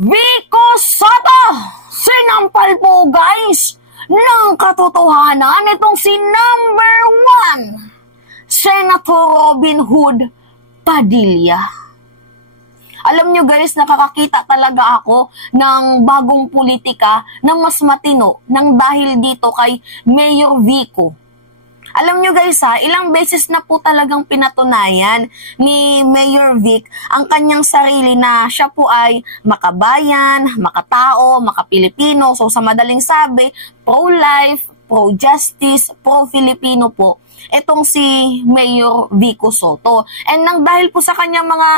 Vico Soto! Sinampal po guys ng katotohanan itong si number 1, Senator Robin Hood Padilla. Alam nyo guys, nakakakita talaga ako ng bagong politika na mas matino nang dahil dito kay Mayor Vico. Alam nyo guys ilang beses na po talagang pinatunayan ni Mayor Vic ang kanyang sarili na siya po ay makabayan, makatao, makapilipino. So sa madaling sabi, pro-life, pro-justice, pro-Filipino po itong si Mayor Vico Soto. And nang dahil po sa kanyang mga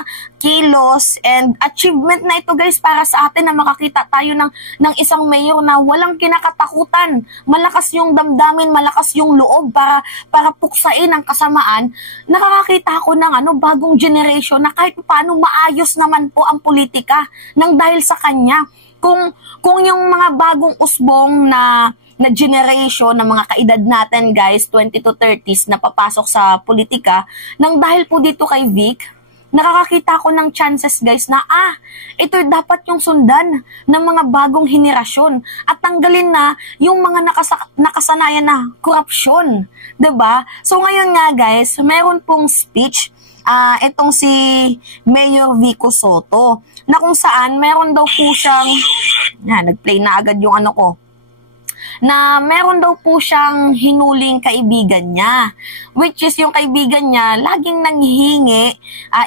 kilos and achievement na ito guys, para sa atin na makakita tayo ng isang mayor na walang kinakatakutan, malakas yung damdamin, malakas yung loob para puksain ang kasamaan, nakakakita ako ng bagong generation na kahit paano maayos naman po ang politika nang dahil sa kanya. Kung yung mga bagong usbong na generation ng mga kaedad natin guys, 20 to 30s na papasok sa politika, nang dahil po dito kay Vic, nakakakita ko ng chances guys na ito dapat yung sundan ng mga bagong henerasyon at tanggalin na yung mga nakasanayan na korupsyon, 'di ba? So ngayon nga guys, mayroon pong speech itong si Mayor Vico Soto na kung saan meron daw po siyang nag-play na agad yung na meron daw po siyang hinuling kaibigan niya, which is yung kaibigan niya laging nanghihingi,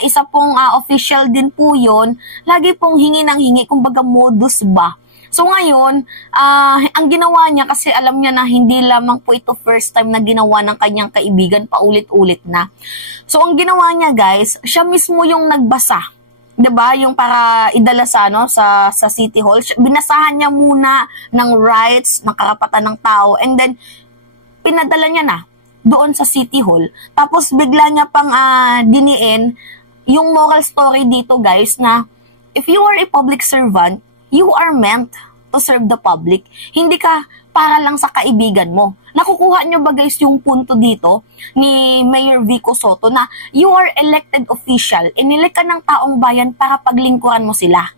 isa pong official din po yun, lagi pong hingi ng hingi, kumbaga modus ba. So ngayon, ang ginawa niya, kasi alam niya na hindi lamang po ito first time na ginawa ng kanyang kaibigan, paulit-ulit na. So ang ginawa niya guys, siya mismo yung nagbasa. 'Di ba? Yung para idala sa City Hall, binasahan niya muna ng rights, ng karapatan ng tao, and then pinadala niya na doon sa City Hall. Tapos bigla niya pang diniin yung moral story dito guys na if you are a public servant, you are meant to serve the public. Hindi ka para lang sa kaibigan mo. Nakukuha nyo ba guys yung punto dito ni Mayor Vico Soto na you are elected official, inilik ka ng taong bayan para paglingkuran mo sila.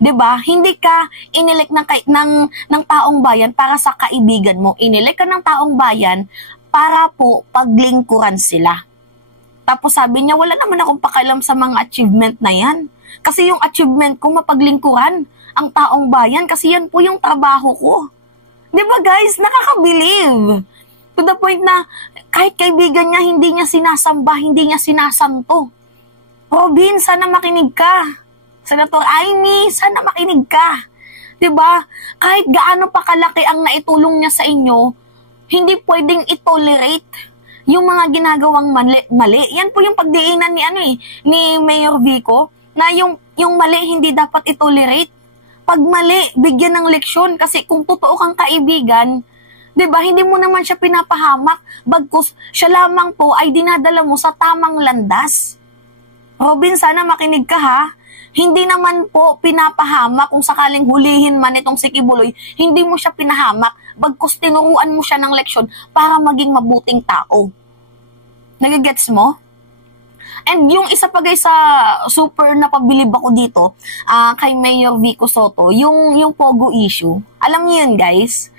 'Di ba? Hindi ka inilik ng taong bayan para sa kaibigan mo. Inilik ka ng taong bayan para po paglingkuran sila. Tapos sabi niya, wala naman akong pakialam sa mga achievement na yan. Kasi yung achievement ko mapaglingkuran ang taong bayan kasi yan po yung trabaho ko. Di ba guys, nakakabilib. To the point na kahit kaibigan niya, hindi niya sinasamba, hindi niya sinasanto. Robin, sana makinig ka. Senator Amy, sana makinig ka. Di ba? Kahit gaano pa kalaki ang naitulong niya sa inyo, hindi pwedeng itolerate yung mga ginagawang mali. Yan po yung pagdiinan ni Mayor Vico, na yung mali hindi dapat itolerate. Pag mali, bigyan ng leksyon kasi kung totoo kang kaibigan, 'di ba, hindi mo naman siya pinapahamak, bagkus siya lamang po ay dinadala mo sa tamang landas. Robin, sana makinig ka ha. Hindi naman po pinapahamak kung sakaling hulihin man itong si Kibuloy, hindi mo siya pinahamak, bagkus tinuruan mo siya ng leksyon para maging mabuting tao. Nagigets mo? And yung isa pa guys sa super napabilib ako dito kay Mayor Vico Soto, yung Pogo issue. Alam niyo yun guys?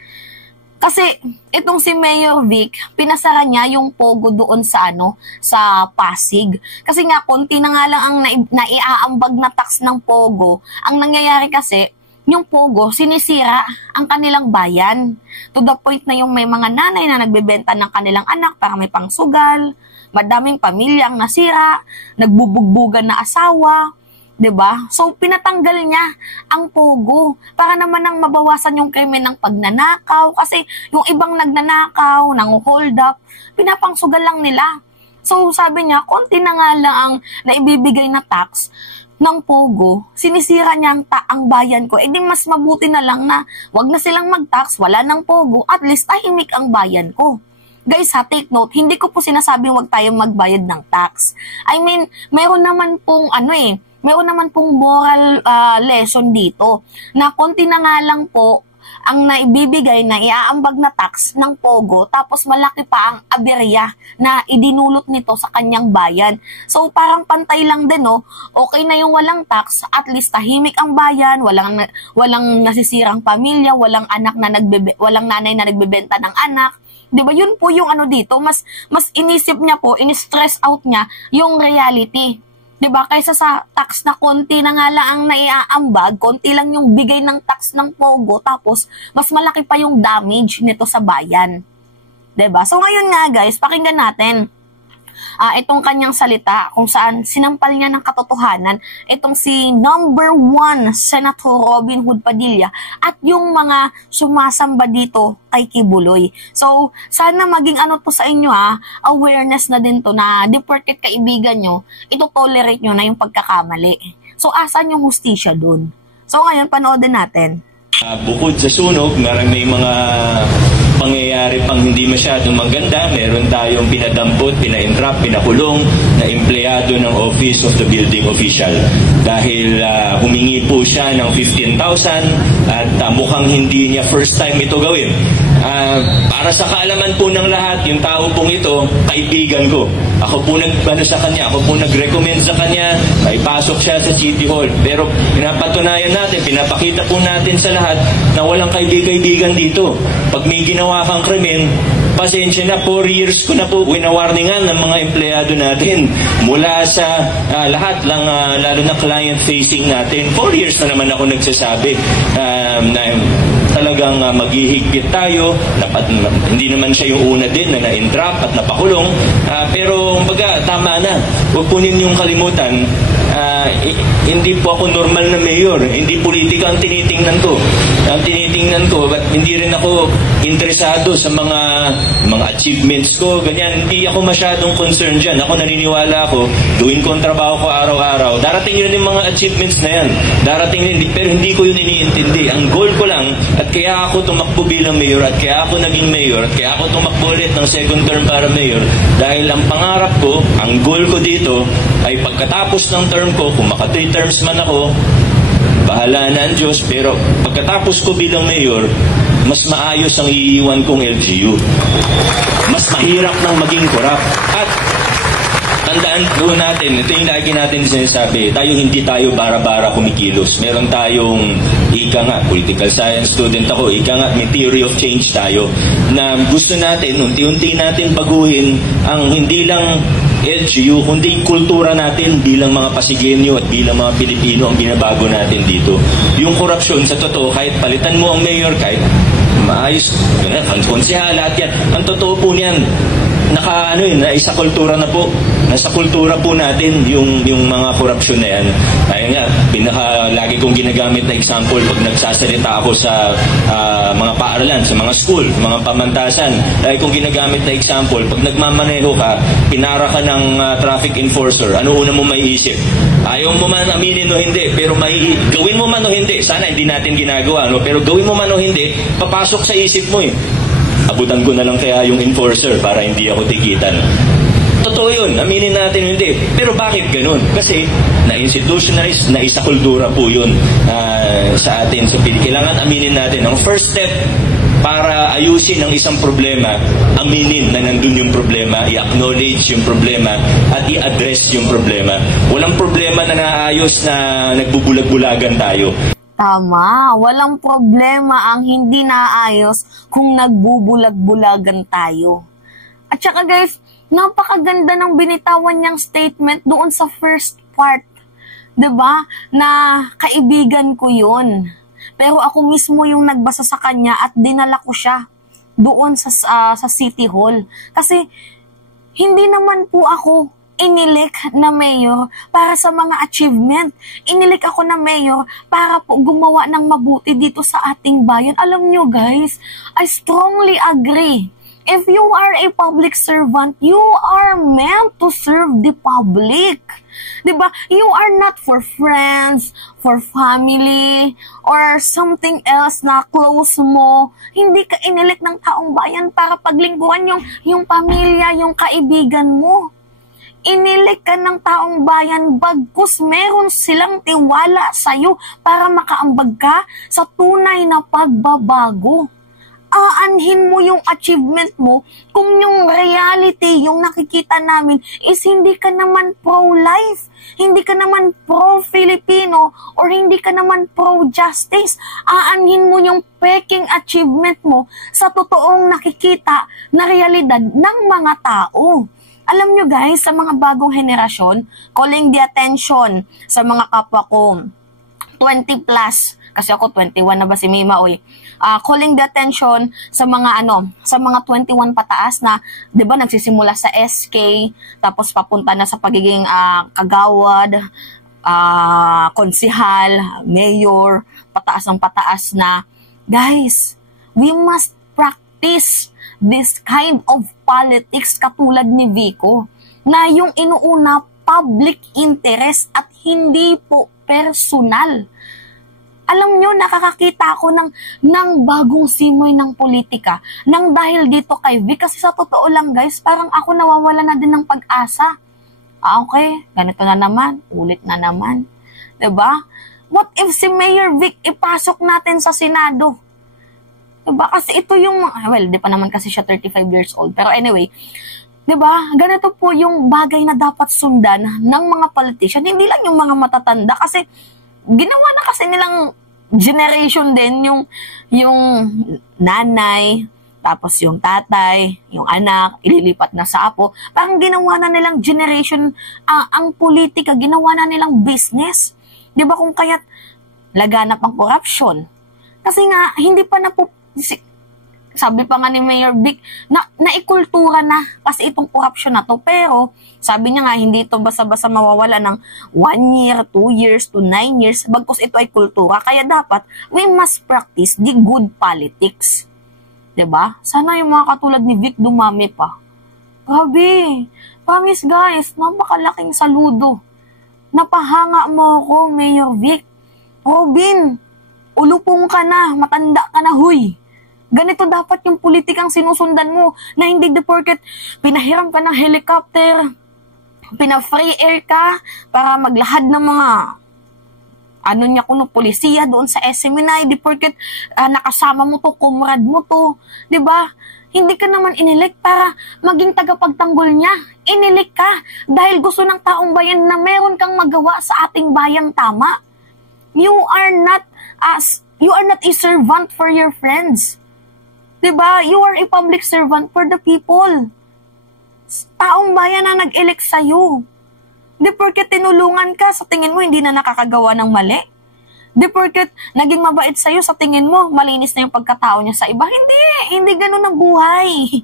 Kasi itong si Mayor Vic, pinasara niya yung Pogo doon sa Pasig. Kasi nga konti na nga lang ang naiaambag na tax ng Pogo. Ang nangyayari kasi, yung Pogo, sinisira ang kanilang bayan. To the point na yung may mga nanay na nagbebenta ng kanilang anak para may pangsugal, madaming pamilyang nasira, nagbubugbugan na asawa, 'di ba? So pinatanggal niya ang Pogo para naman nang mabawasan yung krimen ng pagnanakaw kasi yung ibang nagnanakaw, nang-hold up, pinapangsugal lang nila. So sabi niya, konti na nga lang ang naibibigay na tax ng Pogo, sinisira niya ang bayan ko. Eh di mas mabuti na lang na wag na silang mag-tax, wala ng Pogo, at least tahimik ang bayan ko. Guys take note, hindi ko po sinasabing wag tayong magbayad ng tax. I mean, meron naman pong meron naman pong moral lesson dito na konti na nga lang po ang naibibigay na iaambag na tax ng Pogo, tapos malaki pa ang aberya na idinulot nito sa kanyang bayan. So parang pantay lang din, no? Okay na yung walang tax, at least tahimik ang bayan, walang nasisirang pamilya, walang nanay na nagbebenta ng anak. 'Di ba? Yun po yung ano dito, mas inisip niya po, ini-stress out niya yung reality. 'Di ba? Kaysa sa tax na konti na nga lang ang naiaambag, konti lang yung bigay ng tax ng Pogo, tapos mas malaki pa yung damage nito sa bayan. 'Di ba? So ngayon nga guys, pakinggan natin itong kanyang salita kung saan sinampal niya ng katotohanan itong si number 1 Senator Robin Hood Padilla at yung mga sumasamba dito kay Kibuloy. So, sana maging ano to sa inyo awareness na din to na di porket kaibigan nyo, ito tolerate nyo na yung pagkakamali. So, asan yung hustisya dun? So, ngayon, panoodin natin. Bukod sa sunog, may mga pangyayari pang hindi masyadong maganda. Meron tayong pinadampot, pina-entrap, pinakulong na empleyado ng Office of the Building Official. Dahil humingi po siya ng 15,000 at mukhang hindi niya first time ito gawin. Para sa kaalaman po ng lahat, yung tao pong ito, kaibigan ko. Ako po sa kanya, ako po nag-recommend sa kanya, maipasok siya sa City Hall. Pero pinapatunayan natin, pinapakita po natin sa lahat na walang kaibigan dito. Pag may ginawa kang krimen, pasensya na, 4 years ko na po winawarningan ng mga empleyado natin mula sa lahat lang, lalo na client-facing natin. 4 years na naman ako nagsasabi na talagang maghihigpit tayo. Hindi naman siya yung una din na na-entrap at napakulong. Pero tama na. Huwag po ninyong kalimutan, hindi po ako normal na mayor. Hindi politika ang tinitingnan ko. Ang tinitingnan ko, but hindi rin ako interesado sa mga achievements ko, ganyan. Hindi ako masyadong concerned dyan. Ako naniniwala ako, doing ko ang trabaho ko araw-araw. Darating yun yung mga achievements na yan. Darating yun, pero hindi ko yun iniintindi. Ang goal ko lang, at kaya ako tumakbo bilang mayor, at kaya ako naging mayor, at kaya ako tumakbo ulit ng second term para mayor, dahil ang pangarap ko, ang goal ko dito, ay pagkatapos ng term ko, kung maka 3 terms man ako, bahala na ang Diyos, pero pagkatapos ko bilang mayor, mas maayos ang iiwan kong LGU. Mas mahirap nang maging korap. At tandaan doon natin, ito yung lagi natin sinasabi, hindi tayo bara-bara kumikilos. Meron tayong, political science student ako, may theory of change tayo, na gusto natin, unti-unti natin baguhin ang hindi lang LGU, kundi kultura natin bilang mga Pasigenyo at bilang mga Pilipino ang binabago natin dito. Yung korupsyon, sa totoo, kahit palitan mo ang mayor, kahit maayos, konsehala, lahat yan, ang totoo po niyan, nasa kultura na po. Nasa kultura po natin yung mga korupsyon na yan. Kaya nga, lagi kong ginagamit na example pag nagsasalita ako sa mga paaralan, sa mga school, mga pamantasan. Lagi kong ginagamit na example, pag nagmamaneho ka, pinara ka ng traffic enforcer, ano una mo maiisip? Ayaw mo man aminin o hindi, pero gawin mo man o hindi, sana hindi natin ginagawa, no? Pero gawin mo man o hindi, papasok sa isip mo abutan ko na lang kaya yung enforcer para hindi ako tikitan. Totoo yun, aminin natin hindi. Pero bakit ganun? Kasi na-institutionalize, na-isa-kultura po yun sa atin. So kailangan aminin natin. Ang first step para ayusin ang isang problema, aminin na nandun yung problema, i-acknowledge yung problema, at i-address yung problema. Walang problema na naayos na nagbubulag-bulagan tayo. Tama, walang problema ang hindi naayos kung nagbubulag-bulagan tayo. At saka guys, napakaganda ng binitawan niyang statement doon sa first part. 'Di ba? Na kaibigan ko 'yun. Pero ako mismo yung nagbasa sa kanya at dinala ko siya doon sa City Hall. Kasi hindi naman po ako inilik na mayor para sa mga achievement. Inilik ako na mayor para po gumawa ng mabuti dito sa ating bayan. Alam nyo guys, I strongly agree. If you are a public servant, you are meant to serve the public. Diba? You are not for friends, for family, or something else na close mo. Hindi ka inilik ng taong bayan para paglingkuhan yung pamilya, yung kaibigan mo. Inilik ka ng taong bayan bagkus meron silang tiwala sa'yo para makaambag ka sa tunay na pagbabago. Aanhin mo yung achievement mo kung yung reality, yung nakikita namin is hindi ka naman pro-life, hindi ka naman pro-Filipino, or hindi ka naman pro-justice. Aanhin mo yung peking achievement mo sa totoong nakikita na realidad ng mga tao. Alam nyo guys, sa mga bagong henerasyon, calling the attention sa mga kapwa ko, 20 plus, kasi ako 21 na ba si Mima, oy. Calling the attention sa mga sa mga 21 pataas na, 'di ba, nagsisimula sa SK, tapos papunta na sa pagiging kagawad, konsihal, mayor, pataas ng pataas na. Guys, we must practice this kind of politics katulad ni Vico, na yung inuuna public interest at hindi po personal. Alam nyo, nakakakita ako ng bagong simoy ng politika nang dahil dito kay Vic. Kasi sa totoo lang guys, parang ako nawawala na din ng pag-asa. Okay, ganito na naman, ulit na naman. 'Di ba? What if si Mayor Vic ipasok natin sa Senado? Diba? Kasi ito yung, well, di pa naman kasi siya 35 years old. Pero anyway, diba? Ganito po yung bagay na dapat sundan ng mga politician. Hindi lang yung mga matatanda. Kasi, ginawa na kasi nilang generation din yung nanay, tapos yung tatay, yung anak, ililipat na sa apo. Parang ginawa na nilang generation, ang politika, ginawa na nilang business. Diba kung kaya't laganap ang corruption? Kasi nga, hindi pa na po, sabi pa nga ni Mayor Vic, naikultura na kasi itong corruption na to. Pero, sabi niya nga, hindi ito basta-basta mawawala ng 1 year, 2 years, to 9 years, bagkus ito ay kultura. Kaya dapat, we must practice the good politics. Diba? Sana yung mga katulad ni Vic dumami pa. Grabe. Promise guys, napakalaking saludo. Napahanga mo ako, Mayor Vic. Robin, ulupong ka na, matanda ka na, huy. Ganito dapat yung politikang sinusundan mo, na hindi porket pinahiram ka ng helicopter, pina-free air ka para maglahad ng mga polisiya doon sa SMNI, di porket nakasama mo to, kumrad mo to, di ba? Hindi ka naman inilik para maging tagapagtanggol niya. Inilik ka dahil gusto ng taong bayan na meron kang magawa sa ating bayang tama. You are not a servant for your friends. Diba? You are a public servant for the people. Taong bayan na nag-elect sa'yo. Di porket tinulungan ka, sa tingin mo hindi na nakakagawa ng mali. Di porket naging mabait sa'yo, sa tingin mo malinis na yung pagkatao niya sa iba. Hindi ganun ang buhay.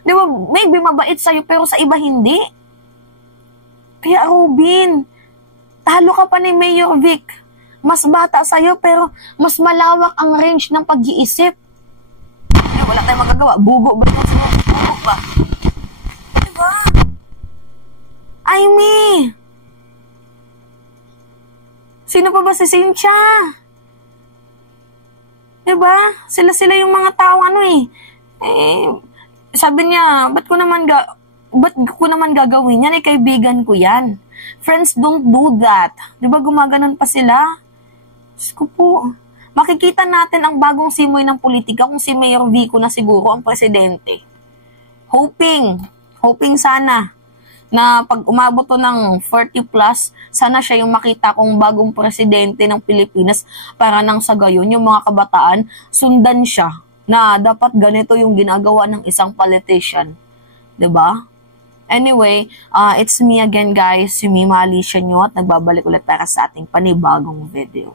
Di ba? Maybe mabait sa'yo pero sa iba hindi. Kaya Robin, talo ka pa ni Mayor Vic. Mas bata sa'yo pero mas malawak ang range ng pag-iisip. Wala tayong magagawa. Bugo ba? Bugo ba? Diba? Amy! Sino pa ba si Cynthia? Diba? Sila yung mga tao sabi niya, ba't ko naman gagawin yan? Kaibigan ko yan. Friends don't do that. Diba gumaganon pa sila? Diyos ko po. Makikita natin ang bagong simoy ng politika kung si Mayor Vico na siguro ang presidente. Hoping sana na pag umabot to ng 40 plus, sana siya yung makita kong bagong presidente ng Pilipinas para nang sa gayon yung mga kabataan, sundan siya na dapat ganito yung ginagawa ng isang politician. 'Di ba? Anyway, it's me again guys, si Mima Alicia nyo at nagbabalik ulit para sa ating panibagong video.